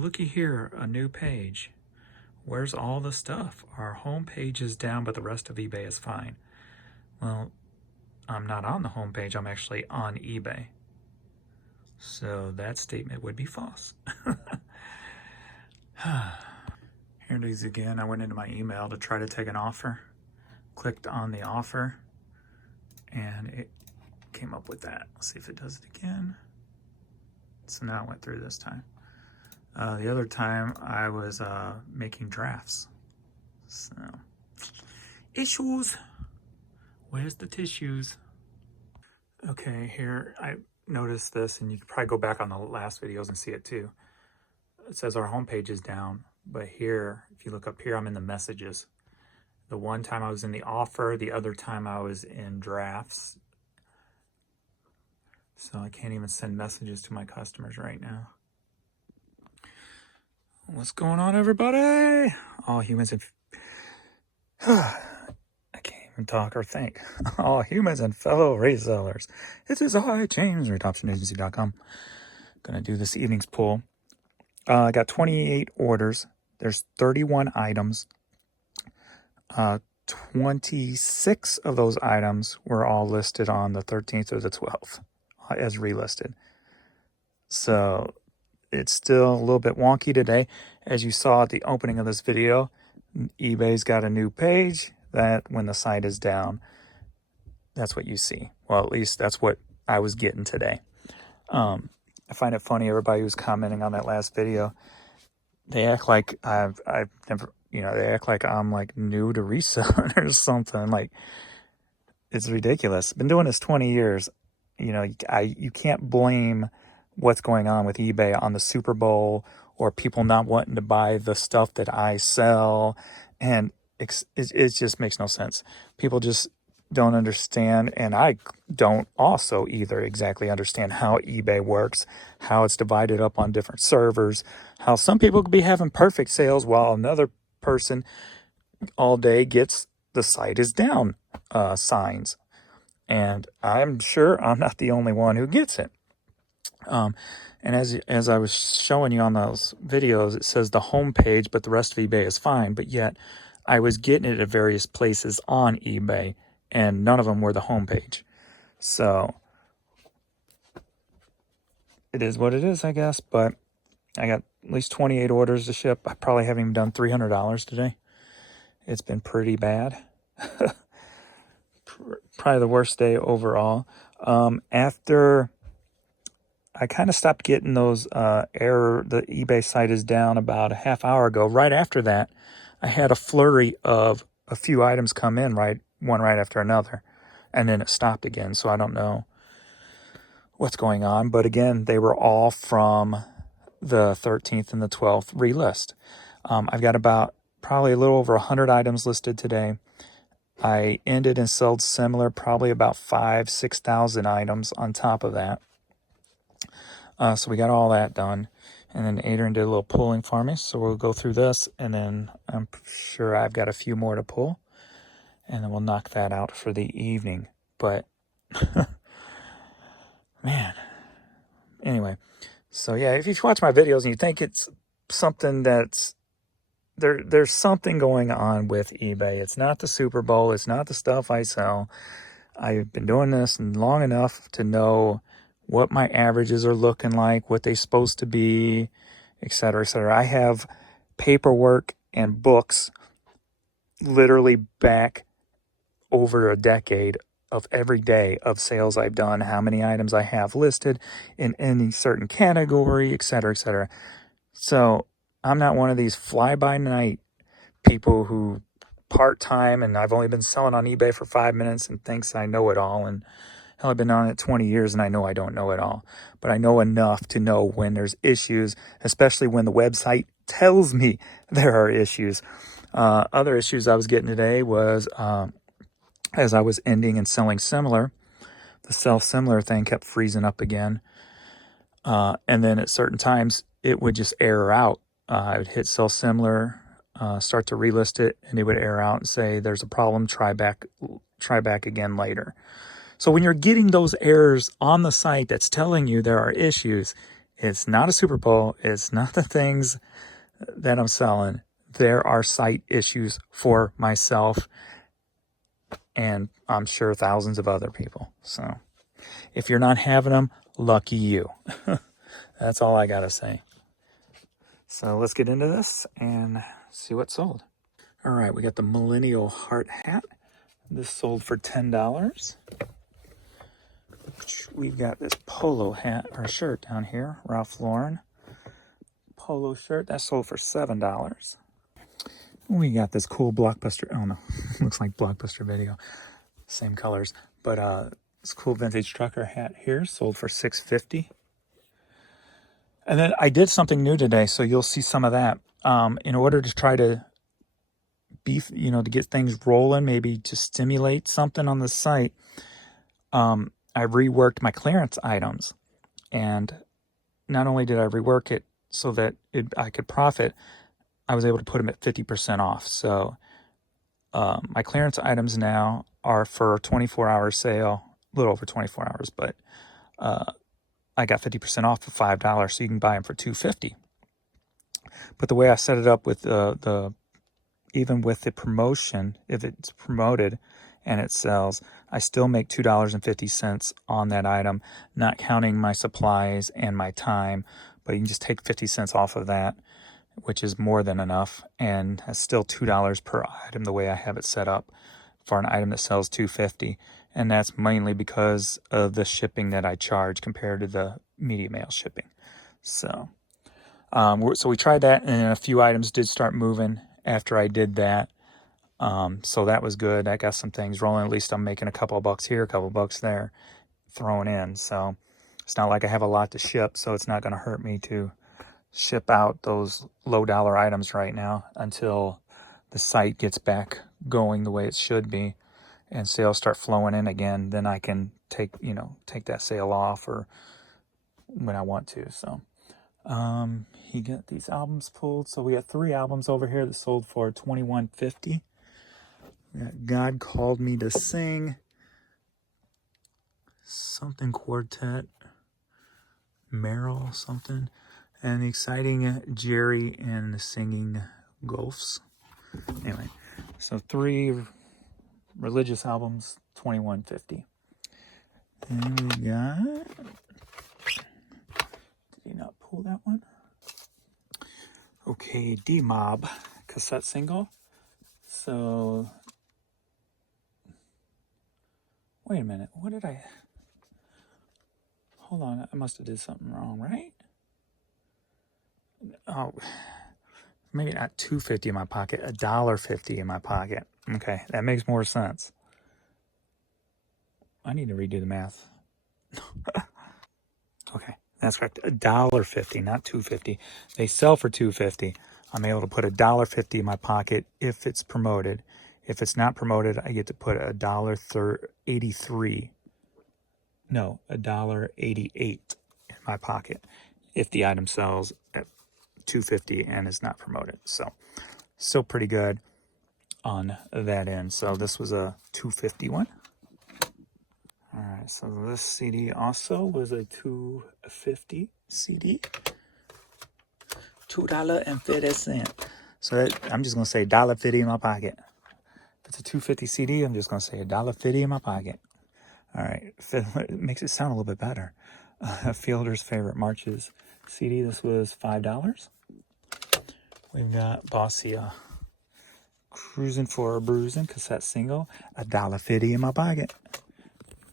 well, looky here, a new page. Where's all the stuff? Our home page is down, but the rest of eBay is fine. Well, I'm not on the home page. I'm actually on eBay. So that statement would be false. Here it is again. I went into my email to try to take an offer. Clicked on the offer, and it came up with that. Let's see if it does it again. So now it went through this time. The other time I was making drafts. So, issues. Where's the tissues? Okay, here I noticed this, and you could probably go back on the last videos and see it too. It says our homepage is down, but here, if you look up here, I'm in the messages. The one time I was in the offer, the other time I was in drafts. So I can't even send messages to my customers right now. What's going on, everybody? All humans and I can't even talk or think. All humans and fellow resellers. This is I, James, RateOptionAgency.com. Gonna do this evening's pull. I got 28 orders. There's 31 items. 26 of those items were all listed on the 13th or the 12th as relisted. So it's still a little bit wonky today. As you saw at the opening of this video, eBay's got a new page that when the site is down, that's what you see. Well, at least that's what I was getting today. I find it funny, everybody who's commenting on that last video, they act like I've never, they act like I'm like new to reselling or something. Like, it's ridiculous. Been doing this 20 years. You can't blame what's going on with eBay on the Super Bowl or people not wanting to buy the stuff that I sell. And it just makes no sense. People just don't understand. And I don't also either exactly understand how eBay works, how it's divided up on different servers, how some people could be having perfect sales while another person all day gets the site is down signs. And I'm sure I'm not the only one who gets it. And as I was showing you on those videos, it says the home page, but the rest of eBay is fine. But yet I was getting it at various places on eBay, and none of them were the home page. So it is what it is, I guess. But I got at least 28 orders to ship. I probably haven't even done $300 today. It's been pretty bad. Probably the worst day overall. After I kind of stopped getting those the eBay site is down about a half hour ago. Right after that, I had a flurry of a few items come in, one right after another. And then it stopped again. So I don't know what's going on. But again, they were all from the 13th and the 12th relist. I've got about probably a little over 100 items listed today. I ended and sold similar, probably about 6,000 items on top of that. So we got all that done. And then Adrian did a little pulling for me. So we'll go through this, and then I'm sure I've got a few more to pull. And then we'll knock that out for the evening. But, man. Anyway. So yeah, if you watch my videos and you think it's something that's, there's something going on with eBay. It's not the Super Bowl. It's not the stuff I sell. I've been doing this long enough to know what my averages are looking like, what they're supposed to be, et cetera, et cetera. I have paperwork and books literally back over a decade of every day of sales I've done, how many items I have listed in any certain category, et cetera, et cetera. So I'm not one of these fly-by-night people who part-time, and I've only been selling on eBay for 5 minutes and thinks I know it all. And hell, I've been on it 20 years and I know I don't know it all. But I know enough to know when there's issues, especially when the website tells me there are issues. Other issues I was getting today was as I was ending and selling similar, the sell similar thing kept freezing up again. And then at certain times, it would just error out. I would hit sell similar, start to relist it, and it would error out and say, there's a problem, try back again later. So when you're getting those errors on the site that's telling you there are issues, It's not a Super Bowl. It's not the things that I'm selling. There are site issues for myself and I'm sure thousands of other people. So if you're not having them, lucky you. That's all I got to say. So let's get into this and see what's sold. All right, we got the Millennial Heart Hat. This sold for $10. We've got this polo hat or shirt down here, Ralph Lauren polo shirt. That sold for $7. We got this cool Blockbuster. Oh no, looks like Blockbuster Video. Same colors, but this cool vintage trucker hat here sold for $6.50. And then I did something new today, so you'll see some of that. In order to try to to get things rolling, maybe to stimulate something on the site, I reworked my clearance items. And not only did I rework it so that I could profit, I was able to put them at 50% off. So my clearance items now are for a 24-hour sale, a little over 24 hours, but I got 50% off for $5, so you can buy them for $2.50. But the way I set it up with even with the promotion, if it's promoted and it sells, I still make $2.50 on that item, not counting my supplies and my time, but you can just take 50 cents off of that, which is more than enough, and that's still $2 per item the way I have it set up for an item that sells $2.50. And that's mainly because of the shipping that I charge compared to the media mail shipping. So we tried that, and a few items did start moving after I did that. So that was good. I got some things rolling. At least I'm making a couple of bucks here, a couple of bucks there, thrown in. So it's not like I have a lot to ship, so it's not going to hurt me to ship out those low dollar items right now until the site gets back going the way it should be and sales start flowing in again. Then I can take that sale off or when I want to. So he got these albums pulled. So we got 3 albums over here that sold for $21.50. We got God Called Me to Sing, something quartet, Merrill something, and the exciting Jerry and the Singing Gulfs. Anyway, so 3 religious albums, $21.50. And we got, did he not pull that one? Okay, D-Mob cassette single. So, wait a minute, what did I, hold on, I must have did something wrong, right? Oh, maybe not $2.50 in my pocket, $1.50 in my pocket. Okay, that makes more sense. I need to redo the math. Okay, that's correct. $1.50, not $2.50. They sell for $2.50. I'm able to put $1.50 in my pocket if it's promoted. If it's not promoted, I get to put $1.83. No, $1.88 in my pocket if the item sells at $2.50 and is not promoted. So still pretty good on that end. So this was a $2.50 one. All right, so this CD also was a $2.50 CD. $2.50. So I'm just gonna say $1.50 in my pocket. If it's a $2.50 CD, I'm just gonna say $1.50 in my pocket. All right, it makes it sound a little bit better. Fielder's Favorite Marches CD. This was $5. We've got Bossia Cruising for a Bruising cassette single. $1.50 in my pocket.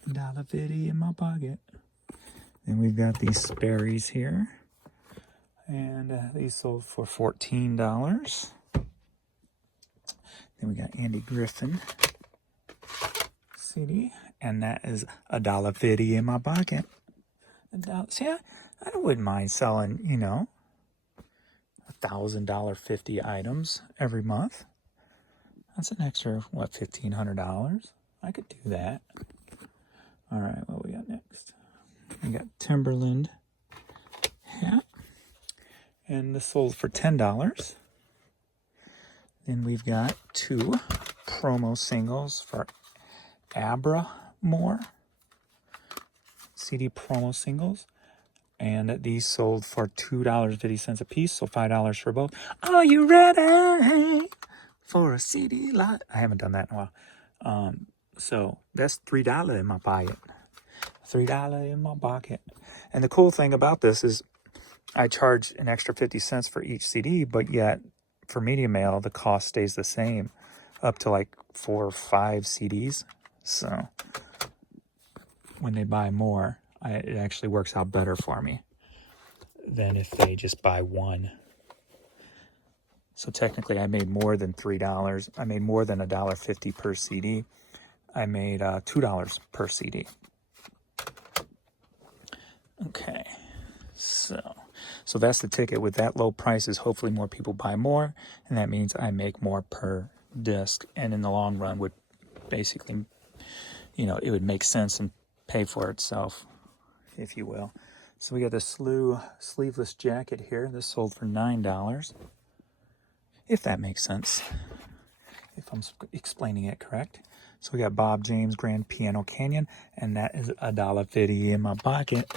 $1.50 in my pocket. Then we've got these Sperry's here. And these sold for $14. Then we got Andy Griffin CD. And that is $1.50 in my pocket. See, I wouldn't mind selling, $1,000 items every month. That's an extra, $1,500? I could do that. All right, what we got next? We got Timberland hat. And this sold for $10. Then we've got 2 promo singles for Abra More. CD promo singles. And these sold for $2.50 a piece, so $5 for both. Are you ready for a CD lot? I haven't done that in a while. So that's $3 in my pocket. $3 in my pocket. And the cool thing about this is I charge an extra 50 cents for each CD, but yet for media mail, the cost stays the same up to like 4 or 5 CDs. So when they buy more, it actually works out better for me than if they just buy one. So technically I made more than $3. I made more than $1.50 per CD. I made $2 per CD. Okay, so that's the ticket. With that low prices, hopefully more people buy more, and that means I make more per disc, and in the long run would basically, it would make sense and pay for itself, if you will. So we got the sleeveless jacket here. This sold for $9, if that makes sense, if I'm explaining it correct. So we got Bob James Grand Piano Canyon, and that is $1.50 in my pocket.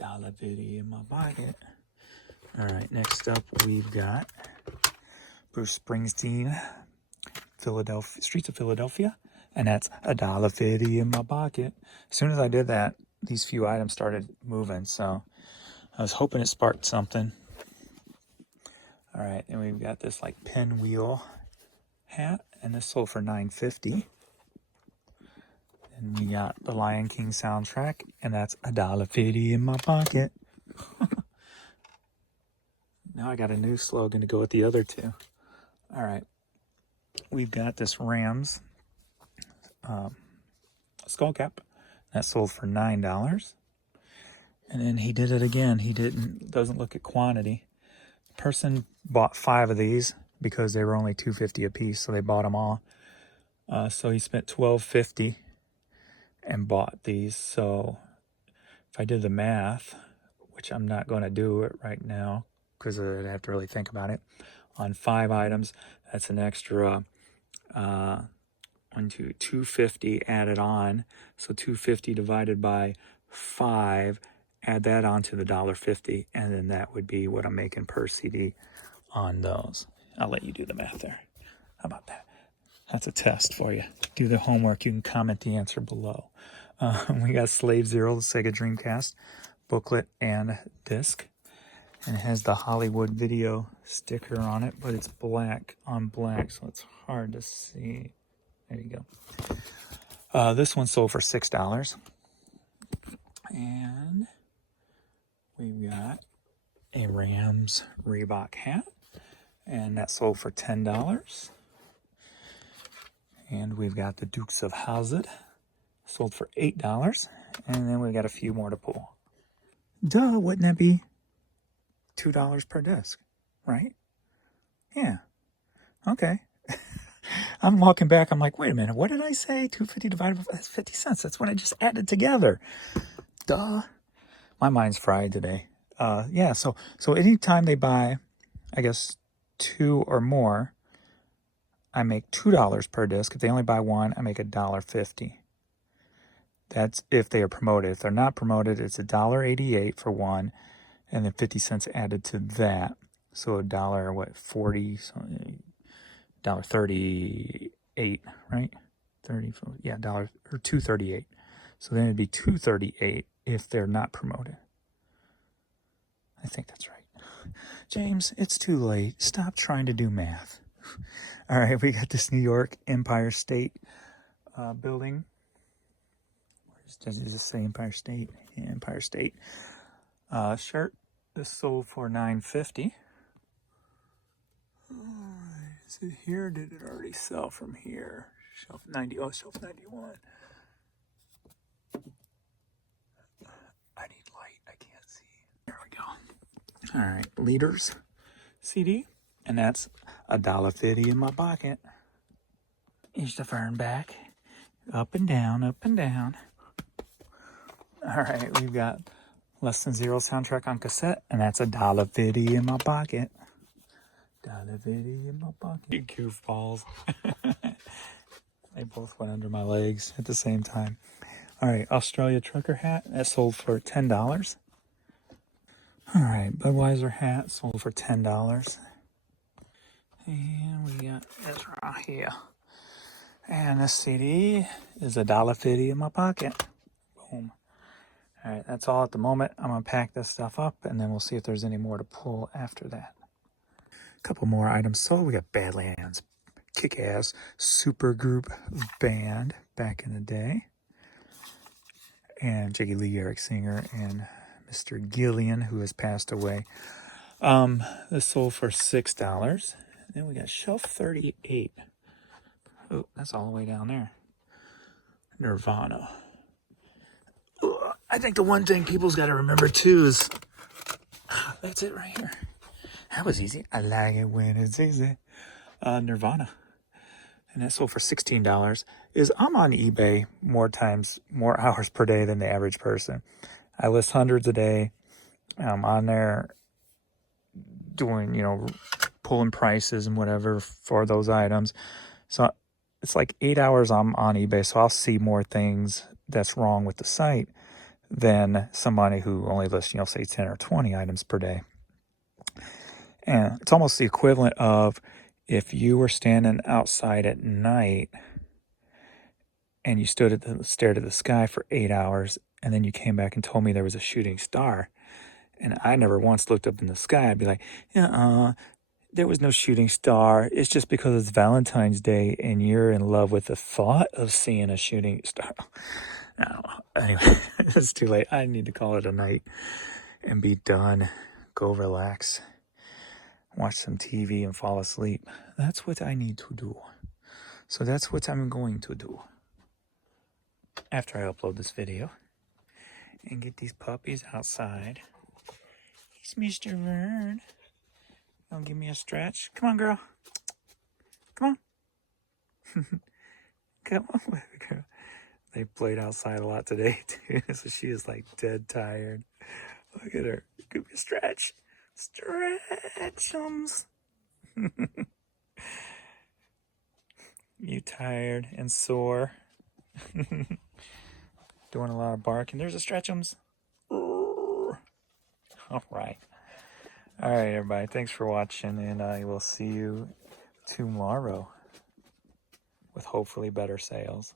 $1.50 in my pocket. All right, next up we've got Bruce Springsteen, Philadelphia, Streets of Philadelphia, and that's $1.50 in my pocket. As soon as I did that, these few items started moving, so I was hoping it sparked something. All right, and we've got this like pinwheel hat, and this sold for $9.50. And we got the Lion King soundtrack, and that's $1.50 in my pocket. Now I got a new slogan to go with the other two. All right, we've got this Rams skull cap that sold for $9. And then he did it again. He doesn't look at quantity. The person bought 5 of these because they were only $2.50 a piece, so they bought them all. So he spent $12.50 and bought these. So if I did the math, which I'm not going to do it right now because I'd have to really think about it, on 5 items, that's an extra $2.50 added on. So $2.50 divided by 5, add that on to the $1.50, and then that would be what I'm making per CD on those. I'll let you do the math there. How about that? That's a test for you. Do the homework. You can comment the answer below. We got Slave Zero, the Sega Dreamcast booklet and disc. And it has the Hollywood Video sticker on it, but it's black on black, so it's hard to see. There you go. This one sold for $6. And we've got a Rams Reebok hat, and that sold for $10. And we've got the Dukes of Hazzard, sold for $8. And then we've got a few more to pull. Duh, wouldn't that be $2 per disc, right? Yeah. Okay. I'm walking back. I'm like, wait a minute. What did I say? $2.50 divided by 50 cents. That's what I just added together. Duh. My mind's fried today. Yeah. So anytime they buy, I guess, 2 or more, I make $2 per disc. If they only buy 1, I make $1.50. That's if they are promoted. If they're not promoted, it's $1.88 for 1, and then 50 cents added to that. So $1.40, so $1.38, right? 30, yeah, $1 or $2.38. So then it'd be $2.38 if they're not promoted. I think that's right. James, it's too late. Stop trying to do math. All right, we got this New York Empire State building. Does it say Empire State? Yeah, Empire State shirt. This sold for $9.50. Is it here? Did it already sell from here? Shelf 90. Oh, shelf 91. I need light. I can't see. There we go. All right, Leaders CD, and that's $1.50 in my pocket. Here's the fern back. Up and down, up and down. All right, we've got Less Than Zero soundtrack on cassette, and that's $1.50 in my pocket. $1.50 in my pocket. You goofballs. They both went under my legs at the same time. All right, Australia trucker hat. That sold for $10. All right, Budweiser hat sold for $10. And we got this right here. And this CD is $1.50 in my pocket. Boom. All right, that's all at the moment. I'm gonna pack this stuff up and then we'll see if there's any more to pull after that. A couple more items sold. We got Badlands, kick-ass supergroup band back in the day. And Jiggy Lee, Eric Singer, and Mr. Gillian, who has passed away. This sold for $6. Then we got Shelf 38. Oh, that's all the way down there. Nirvana. I think the one thing people's got to remember too is that's it right here. That was easy. I like it when it's easy. Nirvana. And that sold for $16. I'm on eBay more hours per day than the average person. I list hundreds a day. I'm on there doing, pulling prices and whatever for those items. So it's like 8 hours I'm on eBay, so I'll see more things that's wrong with the site than somebody who only lists, say 10 or 20 items per day. And it's almost the equivalent of if you were standing outside at night and you stared at the sky for 8 hours, and then you came back and told me there was a shooting star, and I never once looked up in the sky, I'd be like, there was no shooting star. It's just because it's Valentine's Day and you're in love with the thought of seeing a shooting star. No. Anyway, it's too late. I need to call it a night and be done. Go relax. Watch some TV and fall asleep. That's what I need to do. So that's what I'm going to do after I upload this video and get these puppies outside. Here's Mr. Vern. Don't give me a stretch. Come on, girl. Come on. Come on, baby girl. They played outside a lot today, too. So she is like dead tired. Look at her. Give me a stretch. Stretchums. You tired and sore? Doing a lot of barking. There's a stretchums. All right. All right, everybody. Thanks for watching, and I will see you tomorrow with hopefully better sales.